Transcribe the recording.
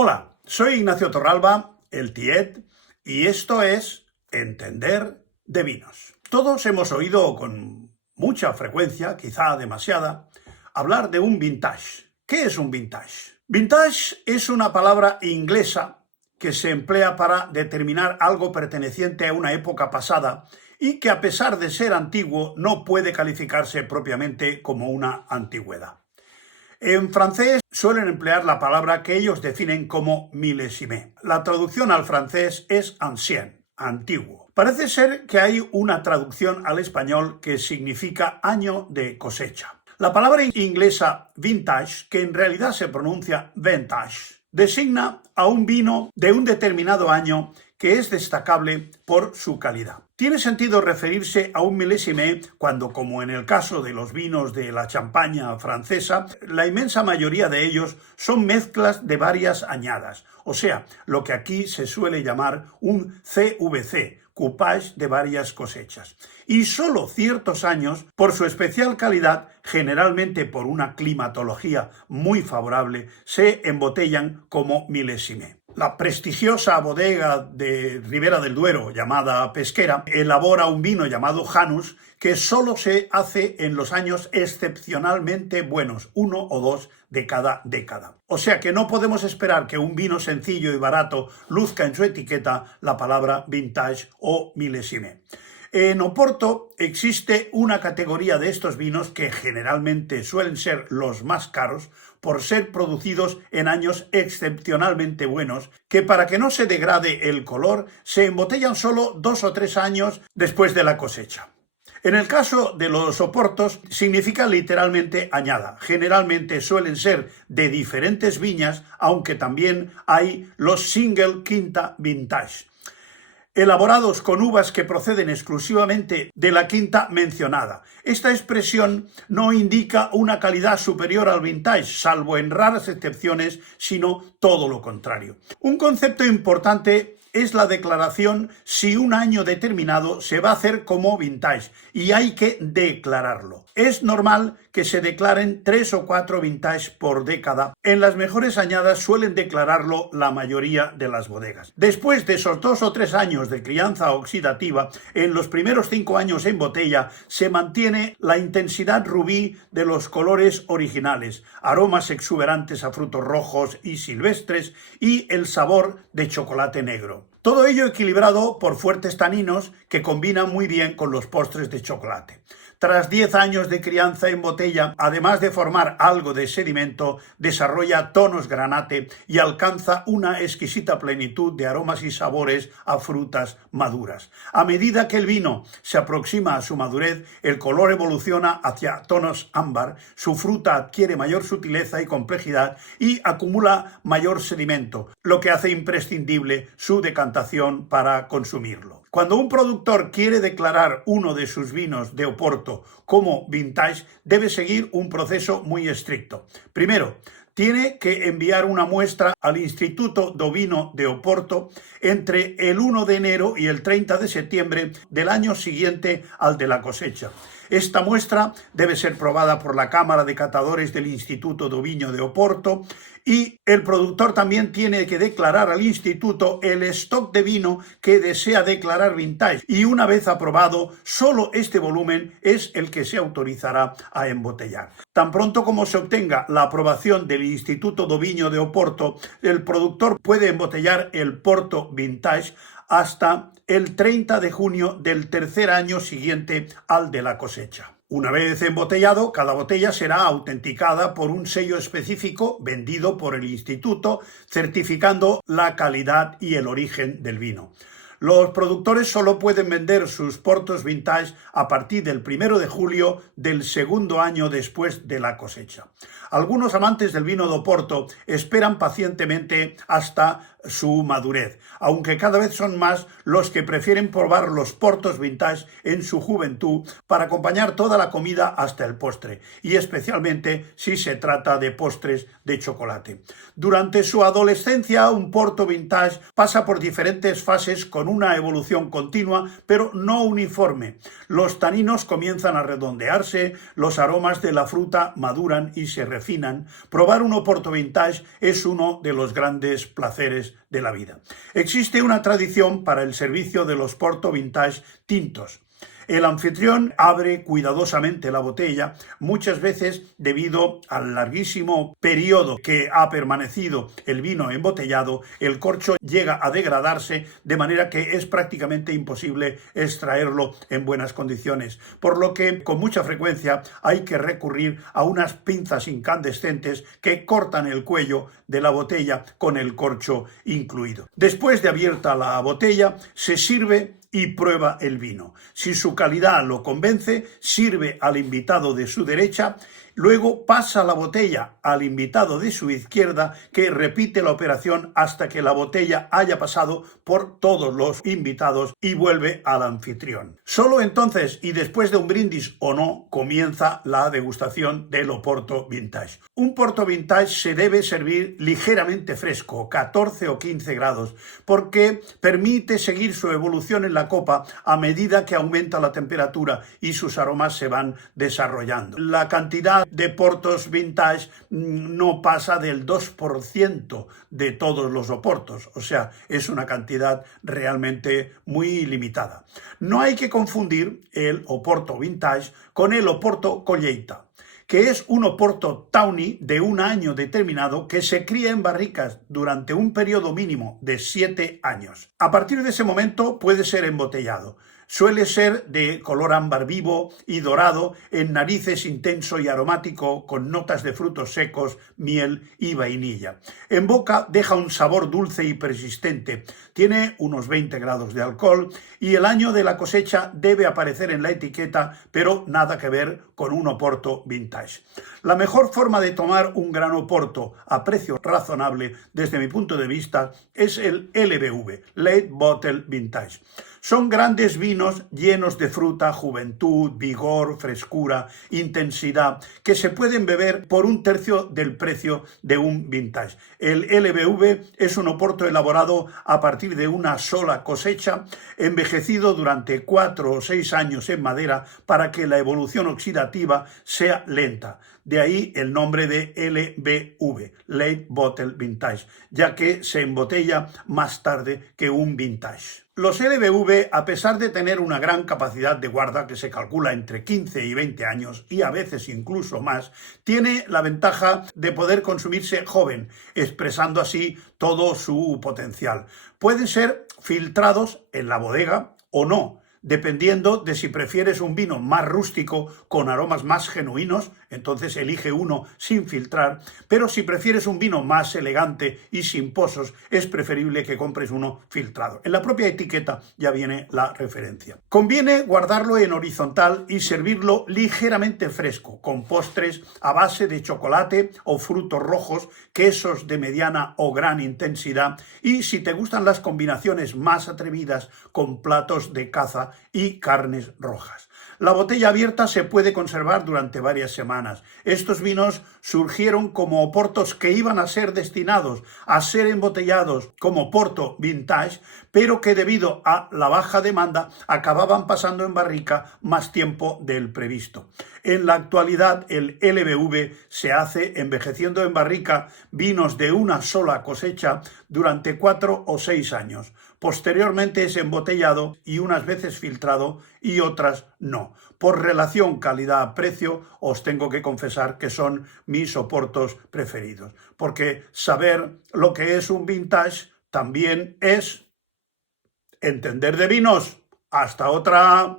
Hola, soy Ignacio Torralba, el Tiet, y esto es Entender de Vinos. Todos hemos oído con mucha frecuencia, quizá demasiada, hablar de un vintage. ¿Qué es un vintage? Vintage es una palabra inglesa que se emplea para determinar algo perteneciente a una época pasada y que, a pesar de ser antiguo, no puede calificarse propiamente como una antigüedad. En francés suelen emplear la palabra que ellos definen como milésime. La traducción al francés es ancien, antiguo. Parece ser que hay una traducción al español que significa año de cosecha. La palabra inglesa vintage, que en realidad se pronuncia vintage, designa a un vino de un determinado año que es destacable por su calidad. Tiene sentido referirse a un milésime cuando, como en el caso de los vinos de la Champaña francesa, la inmensa mayoría de ellos son mezclas de varias añadas, o sea, lo que aquí se suele llamar un CVC, coupage de varias cosechas. Y solo ciertos años, por su especial calidad, generalmente por una climatología muy favorable, se embotellan como milésime. La prestigiosa bodega de Ribera del Duero, llamada Pesquera, elabora un vino llamado Janus que solo se hace en los años excepcionalmente buenos, 1 o 2 de cada década. O sea que no podemos esperar que un vino sencillo y barato luzca en su etiqueta la palabra vintage o milésime. En Oporto existe una categoría de estos vinos que generalmente suelen ser los más caros por ser producidos en años excepcionalmente buenos, que para que no se degrade el color se embotellan solo 2 o 3 años después de la cosecha. En el caso de los oportos significa literalmente añada. Generalmente suelen ser de diferentes viñas, aunque también hay los single quinta vintage, elaborados con uvas que proceden exclusivamente de la quinta mencionada. Esta expresión no indica una calidad superior al vintage, salvo en raras excepciones, sino todo lo contrario. Un concepto importante es la declaración si un año determinado se va a hacer como vintage y hay que declararlo. Es normal que se declaren 3 o 4 vintage por década. En las mejores añadas suelen declararlo la mayoría de las bodegas. Después de esos 2 o 3 años de crianza oxidativa, en los primeros 5 años en botella se mantiene la intensidad rubí de los colores originales, aromas exuberantes a frutos rojos y silvestres y el sabor de chocolate negro. Todo ello equilibrado por fuertes taninos que combinan muy bien con los postres de chocolate. Tras 10 años de crianza en botella, además de formar algo de sedimento, desarrolla tonos granate y alcanza una exquisita plenitud de aromas y sabores a frutas maduras. A medida que el vino se aproxima a su madurez, el color evoluciona hacia tonos ámbar, su fruta adquiere mayor sutileza y complejidad y acumula mayor sedimento, lo que hace imprescindible su decantación para consumirlo. Cuando un productor quiere declarar uno de sus vinos de Oporto como vintage, debe seguir un proceso muy estricto. Primero, tiene que enviar una muestra al Instituto do Vino de Oporto entre el 1 de enero y el 30 de septiembre del año siguiente al de la cosecha. Esta muestra debe ser probada por la Cámara de Catadores del Instituto do Viño de Oporto y el productor también tiene que declarar al instituto el stock de vino que desea declarar vintage y una vez aprobado, solo este volumen es el que se autorizará a embotellar. Tan pronto como se obtenga la aprobación del Instituto do Viño de Oporto, el productor puede embotellar el Porto Vintage hasta el 30 de junio del tercer año siguiente al de la cosecha. Una vez embotellado, cada botella será autenticada por un sello específico vendido por el instituto, certificando la calidad y el origen del vino. Los productores solo pueden vender sus portos vintage a partir del 1 de julio del segundo año después de la cosecha. Algunos amantes del vino de Oporto esperan pacientemente hasta su madurez, aunque cada vez son más los que prefieren probar los portos vintage en su juventud para acompañar toda la comida hasta el postre, y especialmente si se trata de postres de chocolate. Durante su adolescencia, un porto vintage pasa por diferentes fases con una evolución continua, pero no uniforme. Los taninos comienzan a redondearse, los aromas de la fruta maduran y se refinan. Probar un oporto vintage es uno de los grandes placeres de la vida. Existe una tradición para el servicio de los porto vintage tintos. El anfitrión abre cuidadosamente la botella, muchas veces debido al larguísimo periodo que ha permanecido el vino embotellado, el corcho llega a degradarse de manera que es prácticamente imposible extraerlo en buenas condiciones, por lo que con mucha frecuencia hay que recurrir a unas pinzas incandescentes que cortan el cuello de la botella con el corcho incluido. Después de abierta la botella, se sirve y prueba el vino. Si su calidad lo convence, sirve al invitado de su derecha, luego pasa la botella al invitado de su izquierda, que repite la operación hasta que la botella haya pasado por todos los invitados y vuelve al anfitrión. Solo entonces, y después de un brindis o no, comienza la degustación del oporto vintage. Un porto vintage se debe servir ligeramente fresco, 14 o 15 grados, porque permite seguir su evolución en la copa a medida que aumenta la temperatura y sus aromas se van desarrollando. La cantidad de portos vintage no pasa del 2% de todos los oportos, o sea, es una cantidad realmente muy limitada. No hay que confundir el oporto vintage con el oporto colheita, que es un oporto tawny de un año determinado que se cría en barricas durante un periodo mínimo de 7 años. A partir de ese momento puede ser embotellado. Suele ser de color ámbar vivo y dorado, en narices intenso y aromático, con notas de frutos secos, miel y vainilla. En boca deja un sabor dulce y persistente. Tiene unos 20 grados de alcohol y el año de la cosecha debe aparecer en la etiqueta, pero nada que ver con un oporto vintage. La mejor forma de tomar un gran oporto a precio razonable, desde mi punto de vista, es el LBV, Late Bottle Vintage. Son grandes vinos llenos de fruta, juventud, vigor, frescura, intensidad, que se pueden beber por 1/3 del precio de un vintage. El LBV es un oporto elaborado a partir de una sola cosecha, envejecido durante 4 o 6 años en madera para que la evolución oxidativa sea lenta. De ahí el nombre de LBV, Late Bottle Vintage, ya que se embotella más tarde que un vintage. Los LBV, a pesar de tener una gran capacidad de guarda, que se calcula entre 15 y 20 años y a veces incluso más, tiene la ventaja de poder consumirse joven, expresando así todo su potencial. Pueden ser filtrados en la bodega o no, dependiendo de si prefieres un vino más rústico con aromas más genuinos, entonces elige uno sin filtrar, pero si prefieres un vino más elegante y sin pozos, es preferible que compres uno filtrado. En la propia etiqueta ya viene la referencia. Conviene guardarlo en horizontal y servirlo ligeramente fresco, con postres a base de chocolate o frutos rojos, quesos de mediana o gran intensidad, y si te gustan las combinaciones más atrevidas, con platos de caza y carnes rojas. La botella abierta se puede conservar durante varias semanas. Estos vinos surgieron como oportos que iban a ser destinados a ser embotellados como porto vintage, pero que debido a la baja demanda acababan pasando en barrica más tiempo del previsto. En la actualidad, el LBV se hace envejeciendo en barrica vinos de una sola cosecha durante 4 o 6 años. Posteriormente es embotellado y unas veces filtrado y otras no. Por relación calidad-precio os tengo que confesar que son mis oportos preferidos, porque saber lo que es un vintage también es entender de vinos. ¡Hasta otra!